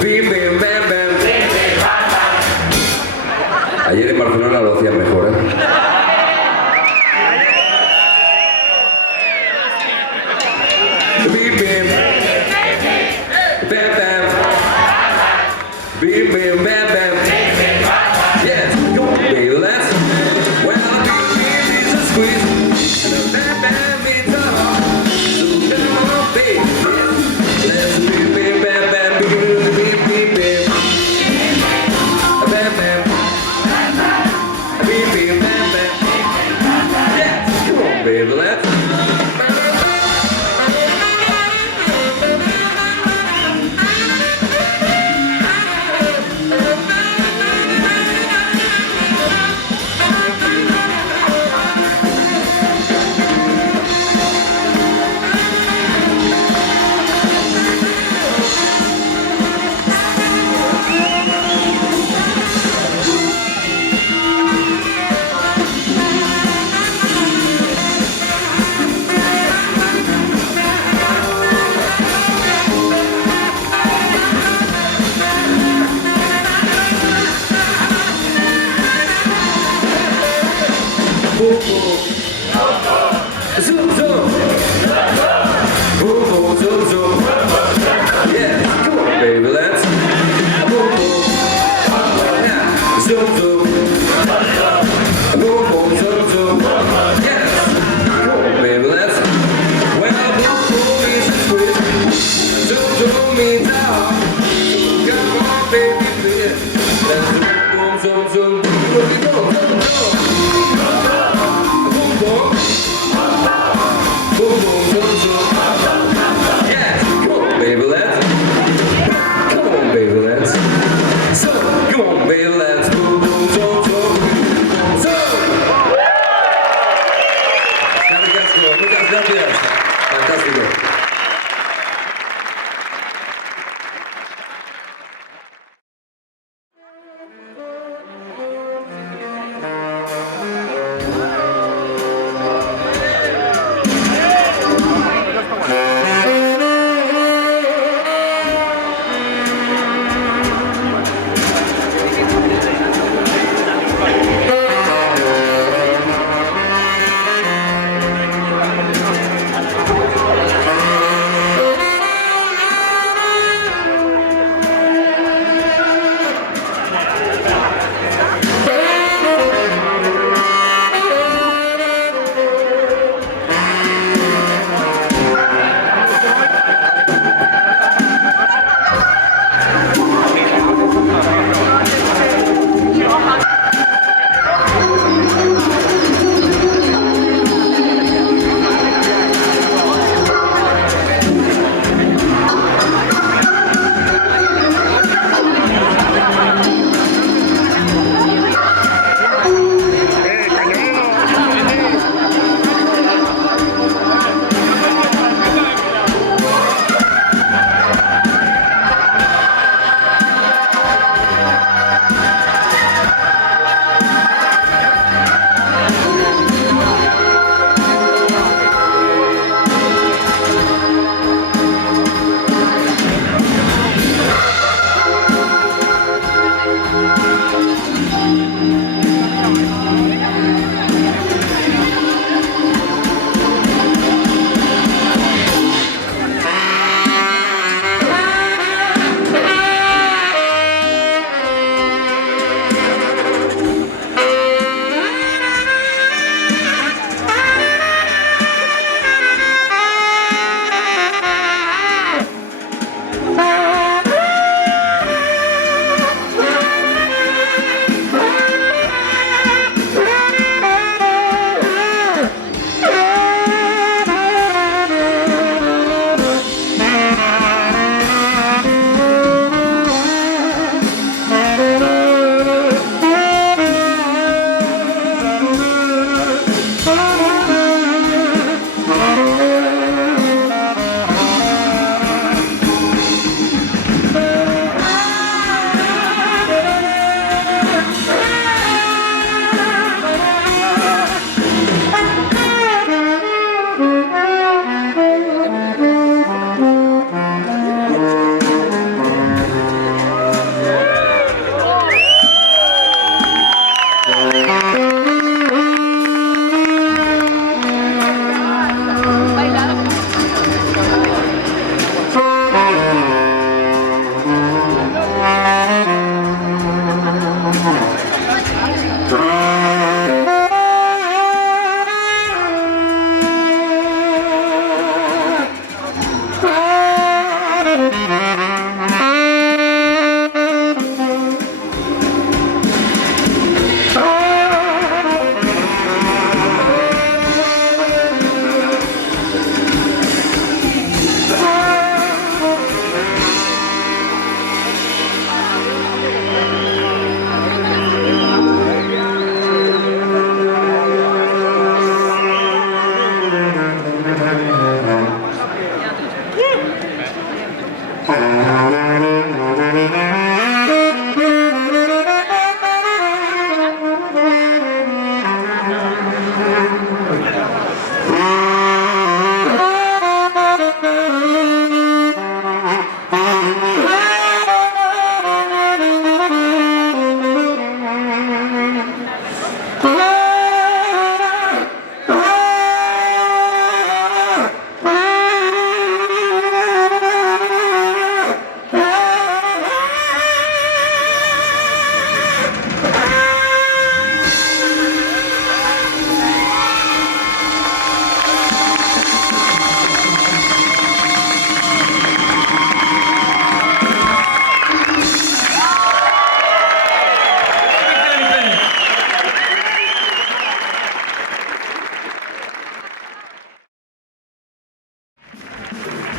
Bim, bim, bam, bam. Ayer en Barcelona lo hacían mejor, ¿eh? Bim, bim, bam, bam. Bim, bim, bam, bam. Yes, come on, baby, let's. Well, bim, bim is a squeeze. Bam, bam, it's a hop. So come on, baby. Let's bim, bim, bam, bam. Bim, bim, bim, bim. Bam, bam. Bim, bim, bam, bam. Yes, come on, baby, let's. Boom, boom. Zoom, zoom. Boom, boom, zoom, zoom. Yeah, come on, baby, let's. Boom, boom. Yeah, zoom, zoom. Boom, boom, zoom, zoom. Yes, come on, baby, let's. Well, boom, boom is a squeeze. Zoom, zoom means out. Come on, baby, please. Let's boom, zoom, zoom. Boom, boom, zoom, zoom. Boom, boom, zoom, zoom. Yes, come on, baby, let's. Come on, baby, let's. So, come on, baby, let's. Boom, boom, zoom, zoom. Zoom. Muchas gracias. Fantástico.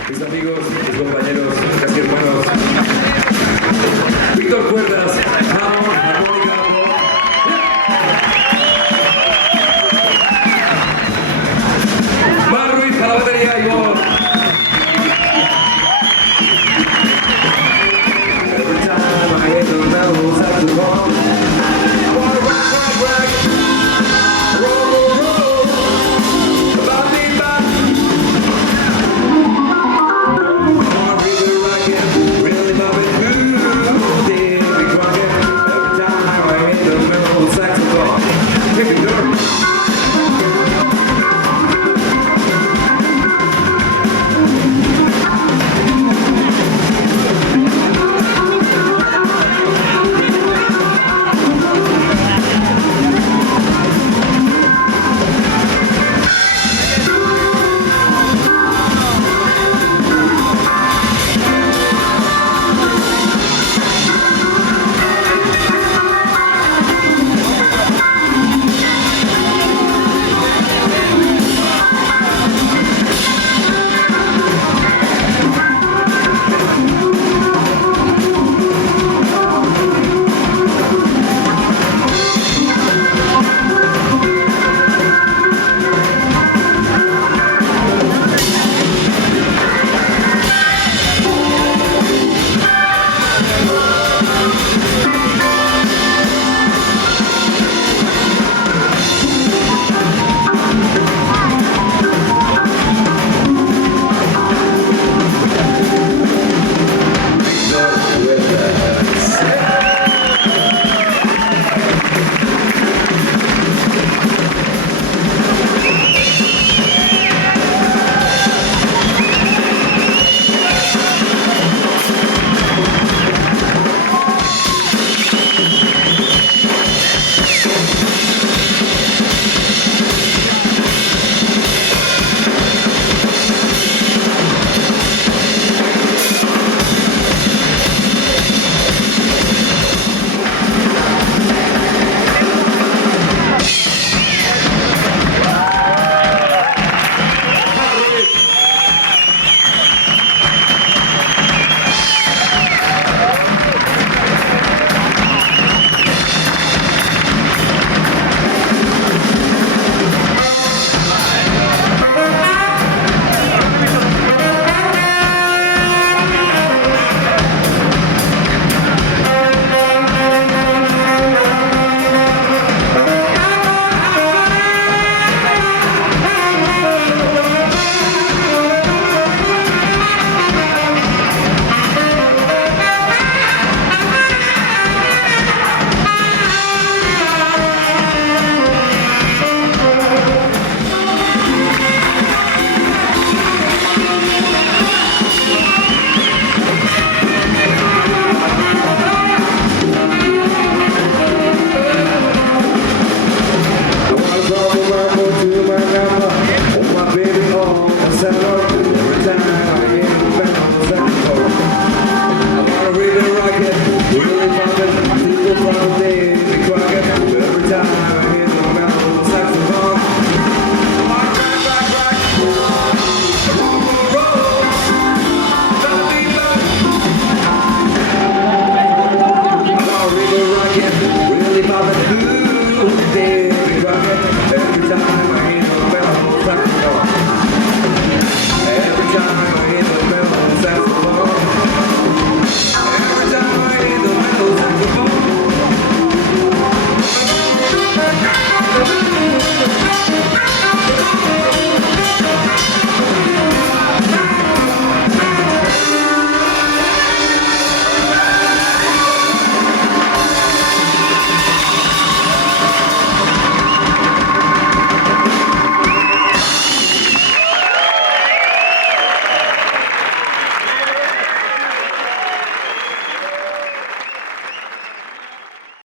Mis amigos, mis compañeros, casi hermanos, Víctor Cuerdas.